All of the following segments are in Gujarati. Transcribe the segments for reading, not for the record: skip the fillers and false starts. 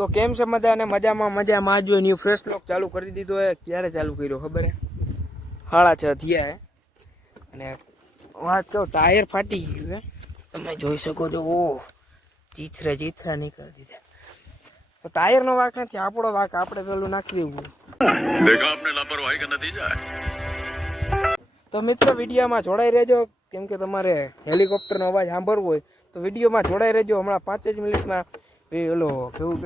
તો કેમ છે મજા અને મજામાં જો ન્યુ ફ્રેશ બ્લોગ ચાલુ કરી દીધો હે. ક્યારે ચાલુ કર્યો ખબર હે? 6:30 થયા હે અને વાત કહું ટાયર ફાટી ગયું હે. તમે જોઈ શકો છો. ઓ ચીથરા નીકળી દીધા. તો ટાયર નો વાંક નથી, આપણો વાંક. આપણે પેલું નાખી દેવું. देखा आपने लापरवाही का नतीजा है। તો મિત્રો વિડીયોમાં જોડાઈ રહેજો, કેમ કે તમારે હેલિકોપ્ટરનો અવાજ સાંભળવો હોય તો વિડીયોમાં જોડાઈ રહેજો. હમણાં 5 જ મિનિટમાં ઓલો કેવું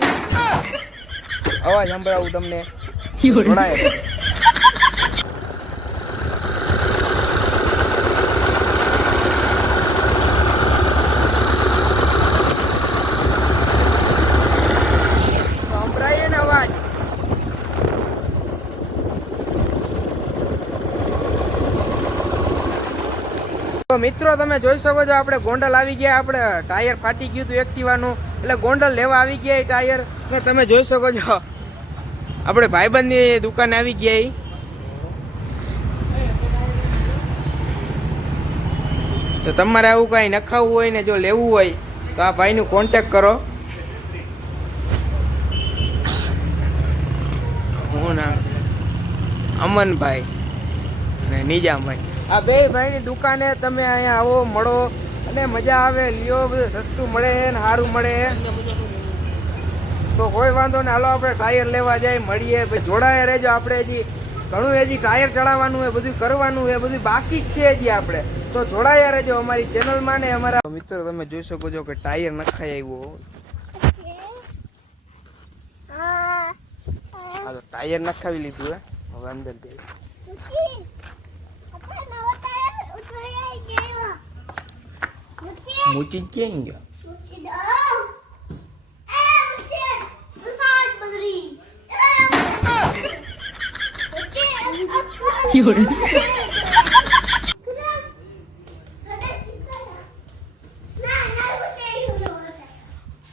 અવાજ સંભળાવું તમને. જોડાઈ રહેજો. સંભળાય ને અવાજ? તો મિત્રો તમે જોઈ શકો છો આપણે ગોંડલ આવી ગયા. આપણે ટાયર ફાટી ગયું હતું એક્ટિવાનું, એટલે ગોંડલ લેવા આવી ગયા એ ટાયર. ને તમે જોઈ શકો છો આપણે ભાઈબંધની દુકાને આવી ગયા. તો તમારે આવું કાંઈ નખાવવું હોય ને જો લેવું હોય તો આ ભાઈનું કોન્ટેક કરો. હું નામ અમનભાઈ અને નિજામભાઈ. આ બે ભાઈની દુકાને તમે અહીંયા આવો, મળો અને મજા આવે. લ્યો, બધું સસ્તું મળે ને સારું મળે. તો કોઈ વાંધો ને, હાલો આપણે ટાયર લેવા જાય, મળીએ. ભાઈ જોડાયા રહેજો. આપણે હજી ઘણું ટાયર ચડાવવાનું હોય, બધું કરવાનું હોય, બધું બાકી જ છે હજી આપણે. તો જોડાયા રહેજો અમારી ચેનલમાં ને અમારા મિત્રો. તમે જોઈ શકો છો કે ટાયર નખાઈ આવ્યો. હા તો ટાયર નખાવી લીધું હે. હવે અંદર જઈએ. મૂચી ક્યાં ગયો?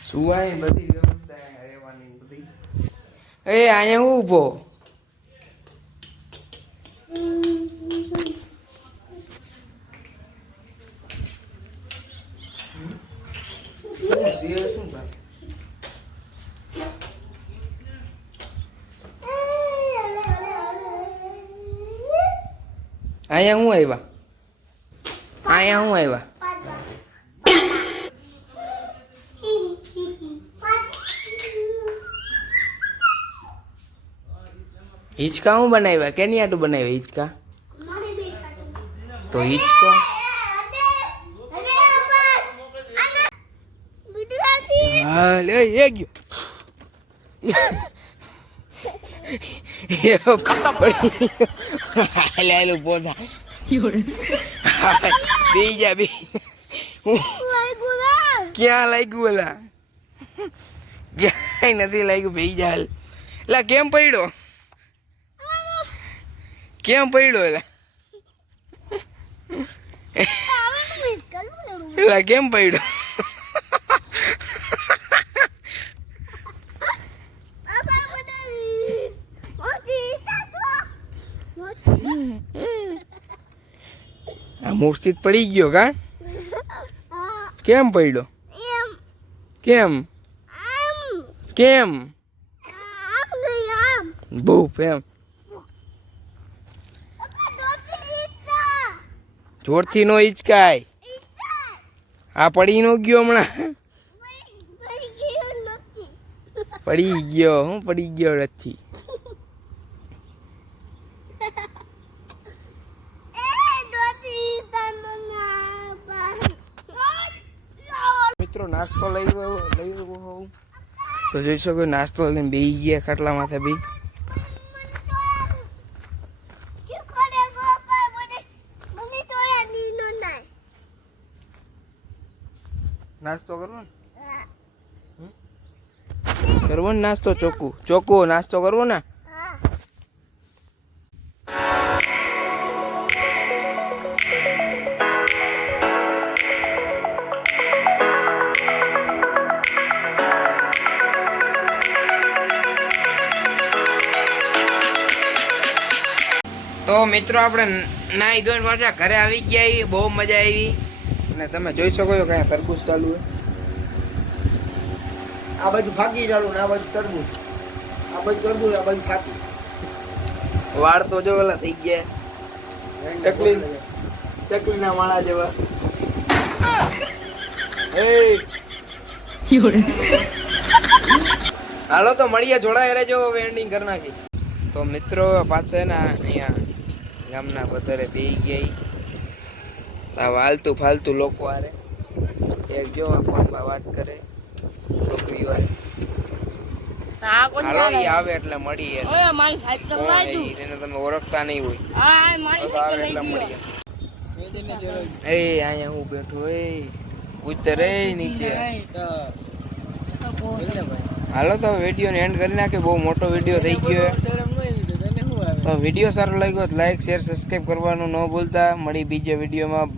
સુવાય બધી વ્યવસ્થા રહેવાની બધી. એ અહીંયા હું ઊભો. અહીંયા હું આવ્યા? અહીંયા હું આવ્યા? હિંચકા હું બનાવ્યા? કેની આટું બનાવ્યા હિંચકા? તો હિંચકો હા લે એ ગયો. લેલું પોતા બીજા બી ક્યાં લાગ્યું? એલા ક્યાંય નથી લાગ્યું. બીજા એલા કેમ પડ્યો? કેમ પડ્યો? એલા કેમ પડ્યો? આ મૂર્તિ પડી ગયો કા? કેમ પડ્યો? કેમ કેમ? બહુ એમ જોરથી નો હિચકાય. આ પડી નો ગયો હમણાં? પડી ગયો. હું પડી ગયો નથી. મિત્રો નાસ્તો લઈ તો જોઈ શકો નાસ્તો લઈને બેસી ગયા ખાટલા માથે બી. નાસ્તો કરવો ને? કરવો ને નાસ્તો? ચોખ્ખો નાસ્તો કરવો ને? તો મિત્રો આપણે નાઈ ધોઈને પાછા ઘરે આવી ગયા. બહુ મજા આવી. અને તમે જોઈ શકો છો કે તરબૂચ ચાલુ છે. આ બાજુ ફાકી ચાલુ ને આ બાજુ તરબૂચ. આ બાજુ તરબૂચ, આ બાજુ ફાકી. વાળ તો જો ઓલા થઈ ગયા ચકલીના માળા જેવા. હાલો તો મળીએ, જોડાય રહેજો. હવે એન્ડિંગ કરી નાખી. તો મિત્રો પાછા ને અહીંયા ગામના વધારે બેહી ગયા. હાલતું ફાલતું લોકો આરે એક જો ફોનમાં વાત કરે છોકરી વાળે. હાલો ઈ આવે એટલે મળીએ. એને તમે ઓળખતા નહીં હોય તો આવે એટલે મળીએ. અહીંયા હું બેઠો ઉતર નીચે. હાલો તો વિડીયો ને એન્ડ કરી નાખે. બહુ મોટો વિડીયો થઈ ગયો. તો વિડીયો સારો લાગ્યો તો લાઈક શેર સબસ્ક્રાઈબ કરવાનું ન ભૂલતા. મળી બીજા વિડીયોમાં.